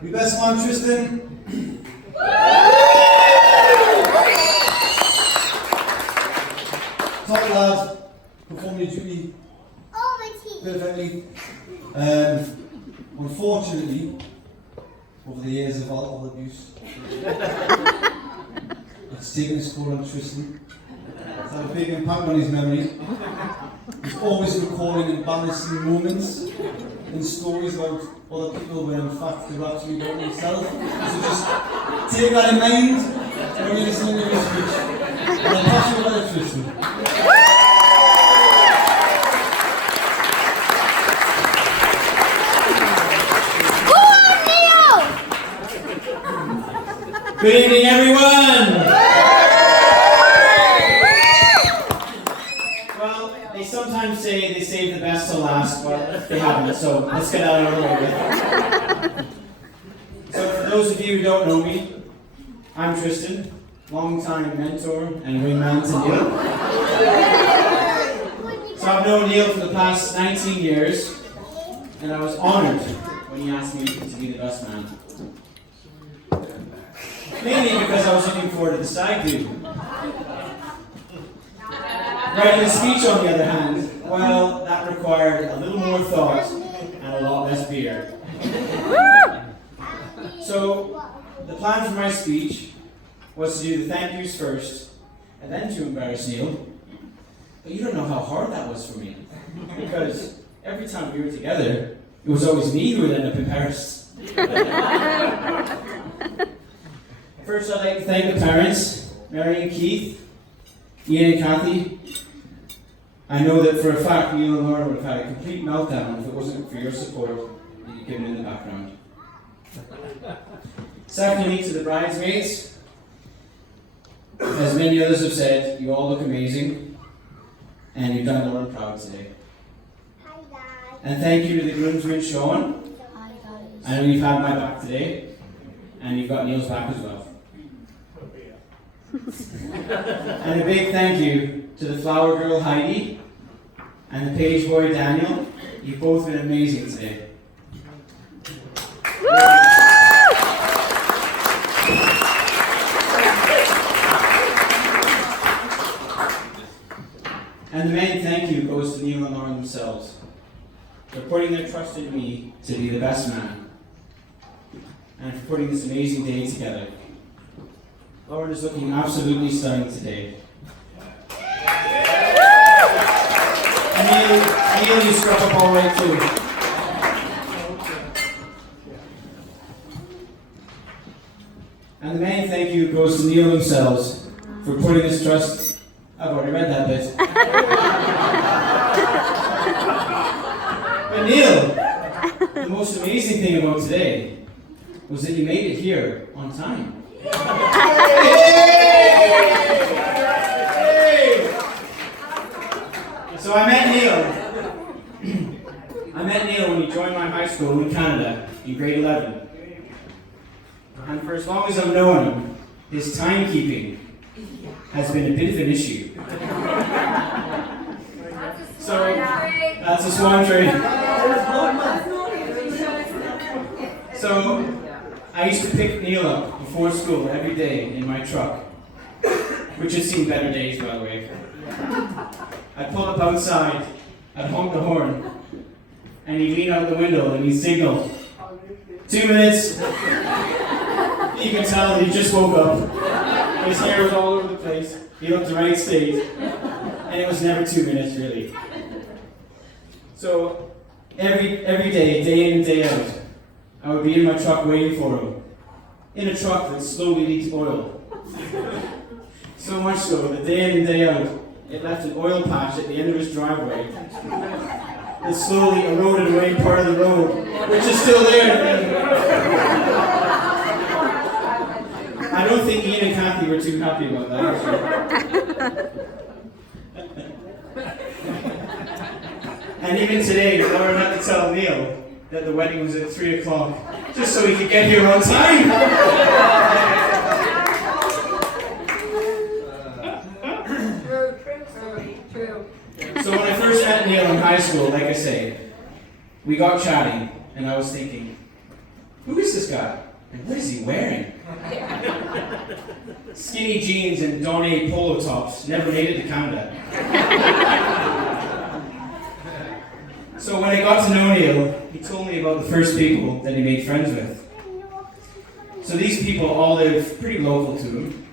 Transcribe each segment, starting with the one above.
Your best man, Tristan. Top lad, performed your duty perfectly. Unfortunately, over the years of alcohol abuse, it's taken its toll on Tristan. It's had a big impact on his memory. He's always recalling embarrassing moments and stories about other people when in fact they're actually about himself. So just take that in mind when you're listening to his speech. And I'll pass you over to Tristan. Good evening, everyone! Well, they sometimes say they save the best to last, but they haven't, so let's get out of the way. So for those of you who don't know me, I'm Tristan, long-time mentor and wingman to Neil. So I've known Neil for the past 19 years, and I was honoured when he asked me to be the best man. Mainly because I was looking forward to the side do. Writing a speech, on the other hand, well, that required a little more thought and a lot less beer. So, the plan for my speech was to do the thank yous first, and then to embarrass Neil. But you don't know how hard that was for me, because every time we were together, it was always me who would end up embarrassed. First, I'd like to thank the parents, Mary and Keith, Ian and Kathy. I know that for a fact Neil and Laura would have had a complete meltdown if it wasn't for your support that you've given in the background. Secondly, to the bridesmaids, as many others have said, you all look amazing, and you've done Lauren proud today. Hi guys. And thank you to the groomsmen, Sean. Hi guys. I know you've had my back today, and you've got Neil's back as well. And a big thank you to the flower girl Heidi and the page boy Daniel. You've both been amazing today. And the main thank you goes to Neil and Lauren themselves for putting their trust in me to be the best man and for putting this amazing day together. Lauren is looking absolutely stunning today. And Neil, you scrub up all right too. And the main thank you goes to Neil themselves for putting his trust. I've already read that bit. But Neil, the most amazing thing about today was that you made it here on time. So I met Neil when he joined my high school in Canada in grade 11. And for as long as I've known him, his timekeeping has been a bit of an issue. So that's a swan trade. So I used to pick Neil up before school every day in my truck, which has seen better days, by the way. I'd pull up outside, I'd honk the horn, and he'd lean out the window and he'd signal, 2 minutes. You can tell that he just woke up. His hair was all over the place, he looked the right state, and it was never 2 minutes really. So every day, day in and day out, I would be in my truck waiting for him, in a truck that slowly leaks oil. So much so that day in and day out, it left an oil patch at the end of his driveway that slowly eroded away part of the road, which is still there. I don't think Ian and Kathy were too happy about that, actually. And even today, Lauren had to tell Neil that the wedding was at 3 o'clock, just so he could get here on time. True. So when I first met Neil in high school, like I say, we got chatting, and I was thinking, who is this guy? And what is he wearing? Skinny jeans and Donny polo tops never made it to Canada. So when I got to know Neil, he told me about the first people that he made friends with. So these people all live pretty local to him,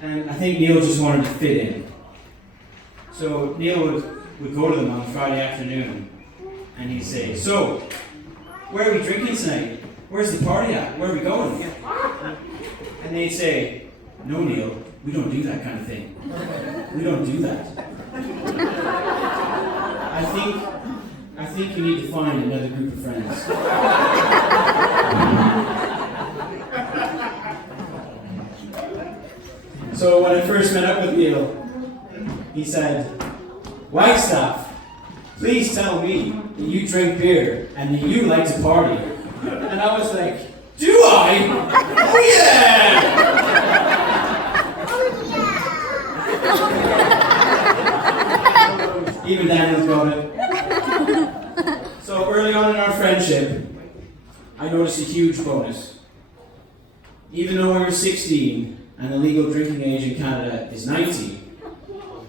and I think Neil just wanted to fit in. So Neil would go to them on Friday afternoon, and he'd say, "So, where are we drinking tonight? Where's the party at? Where are we going?" And they'd say, "No, Neil, we don't do that kind of thing. We don't do that. I think you need to find another group of friends." So when I first met up with Neil, he said, "Wagstaff, please tell me that you drink beer and that you like to party." And I was like, "Do I? Oh yeah!" Even Daniel's got it. So early on in our friendship, I noticed a huge bonus. Even though we were 16 and the legal drinking age in Canada is 19,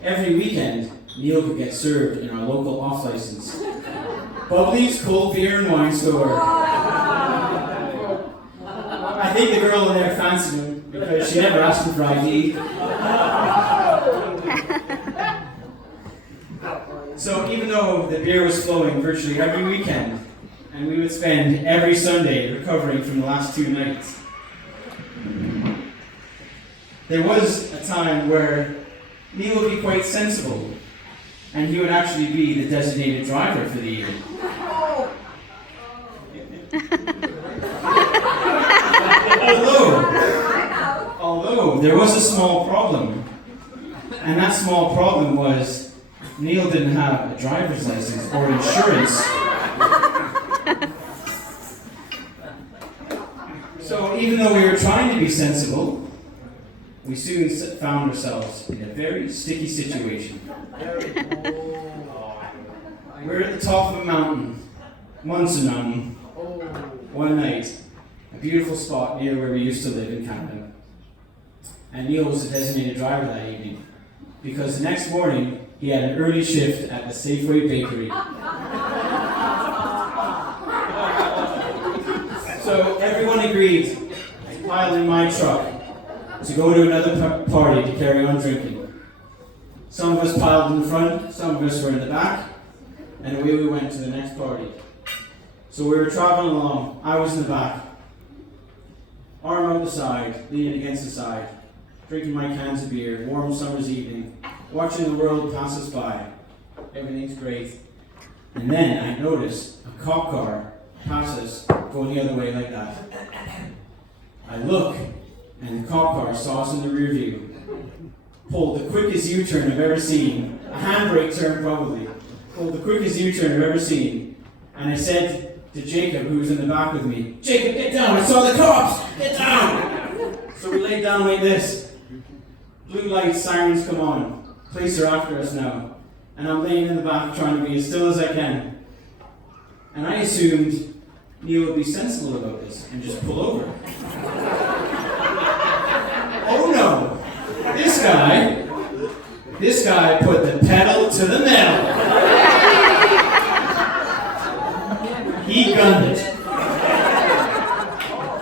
every weekend Neil could get served in our local off-license Bubbly's cold beer and wine store. I think the girl in there fancied him because she never asked him for ID. So even though the beer was flowing virtually every weekend, and we would spend every Sunday recovering from the last 2 nights, there was a time where Neil would be quite sensible, and he would actually be the designated driver for the evening. Although there was a small problem, and that small problem was Neil didn't have a driver's license or insurance. So even though we were trying to be sensible, we soon found ourselves in a very sticky situation. We're at the top of a mountain, Munson Mountain, one night, a beautiful spot near where we used to live in Canada. And Neil was the designated driver that evening, because the next morning he had an early shift at the Safeway bakery. So everyone agreed to pile in my truck to go to another party to carry on drinking. Some of us piled in the front, some of us were in the back, and away we went to the next party. So we were traveling along, I was in the back, arm out the side, leaning against the side, drinking my cans of beer, warm summer's evening, watching the world pass us by. Everything's great. And then I noticed a cop car pass us, going the other way like that. I look, and the cop car saw us in the rear view. Pulled the quickest U-turn I've ever seen, a handbrake turn probably. Pulled the quickest U-turn I've ever seen. And I said to Jacob, who was in the back with me, "Jacob, get down, I saw the cops, get down!" So we laid down like this. Blue lights, sirens come on. Police are after us now. And I'm laying in the back trying to be as still as I can. And I assumed Neil would be sensible about this and just pull over. Oh no! This guy put the pedal to the metal. He gunned it.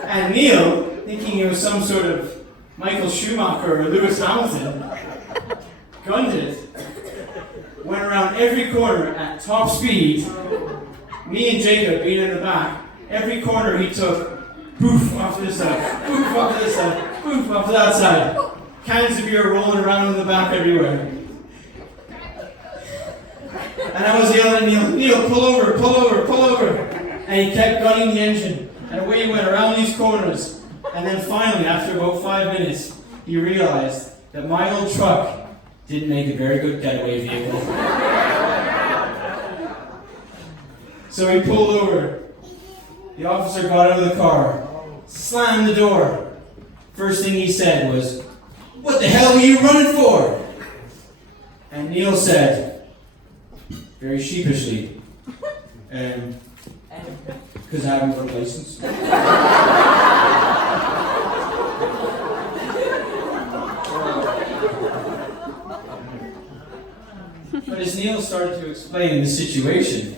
And Neil, thinking it was some sort of Michael Schumacher or Lewis Hamilton, gunned it, went around every corner at top speed, me and Jacob being in the back. Every corner he took, poof off to this side, poof off to this side, poof off to that side. Cans of beer rolling around in the back everywhere. And I was yelling at Neil, "Neil, pull over, pull over, pull over." And he kept gunning the engine. And away he went around these corners. And then finally, after about 5 minutes, he realized that my old truck didn't make a very good getaway vehicle. So he pulled over. The officer got out of the car, slammed the door. First thing he said was, "What the hell were you running for?" And Neil said, very sheepishly, "Because I haven't got a license." explaining the situation,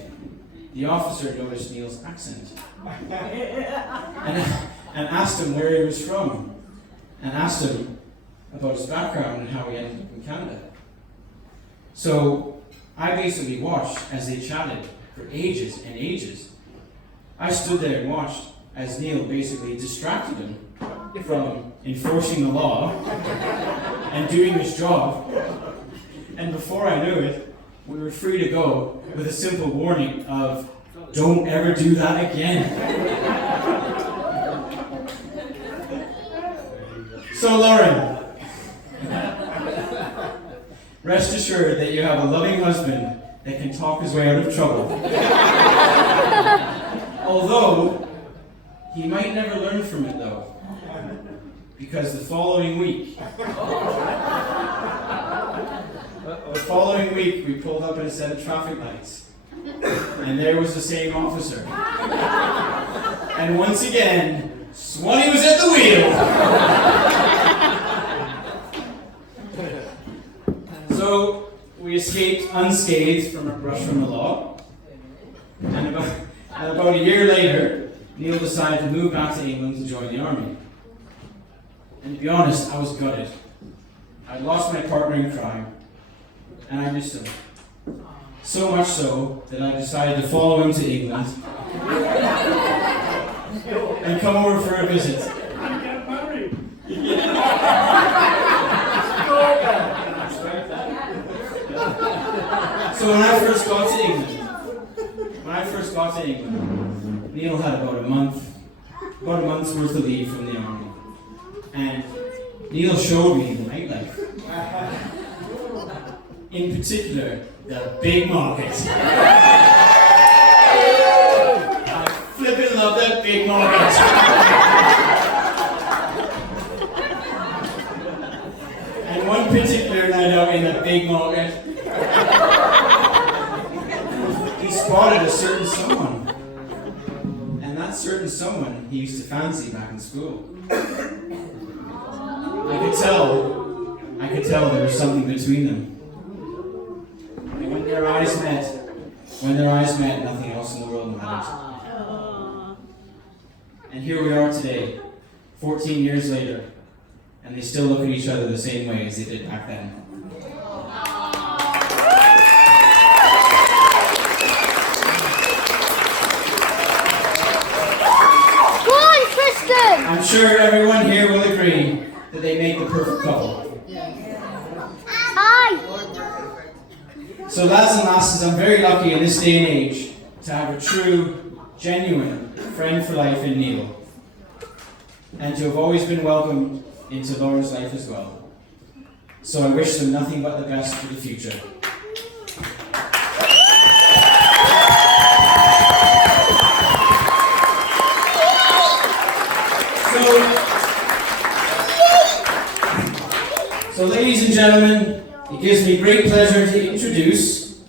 the officer noticed Neil's accent and asked him where he was from, and asked him about his background and how he ended up in Canada. So I basically watched as they chatted for ages and ages. I stood there and watched as Neil basically distracted him from enforcing the law and doing his job. And before I knew it, we were free to go with a simple warning of, don't ever do that again. So Lauren, rest assured that you have a loving husband that can talk his way out of trouble. Although, he might never learn from it though. Because the following week, we pulled up at a set of traffic lights. And there was the same officer. And once again, Swanee was at the wheel. So we escaped unscathed from a brush from the law. And about a year later, Neil decided to move back to England to join the army. And to be honest, I was gutted. I lost my partner in crime, and I missed him. So much so that I decided to follow him to England and come over for a visit. So when I first got to England, Neil had about a month's worth of leave from the army. And Neil showed me the nightlife. In particular, the big market. I flippin' love that big market. And one particular night out in the big market, he spotted a certain someone. And that certain someone he used to fancy back in school. I could tell there was something between them. And when their eyes met, nothing else in the world mattered. And here we are today, 14 years later, and they still look at each other the same way as they did back then. Go on, Tristan! I'm sure everyone here will agree that they make the perfect couple. Hi! So lads and lasses, I'm very lucky in this day and age to have a true, genuine friend for life in Neil. And to have always been welcomed into Lauren's life as well. So I wish them nothing but the best for the future. So ladies and gentlemen, it gives me great pleasure to introduce,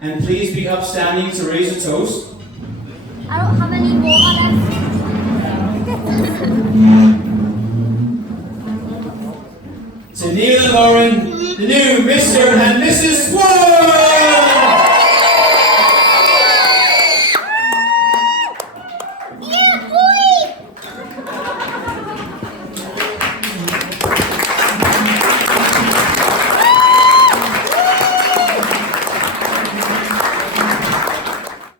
and please be upstanding to raise a toast. I don't have any more on To Neil and Lauren, the new Mr. and Mrs. Swan!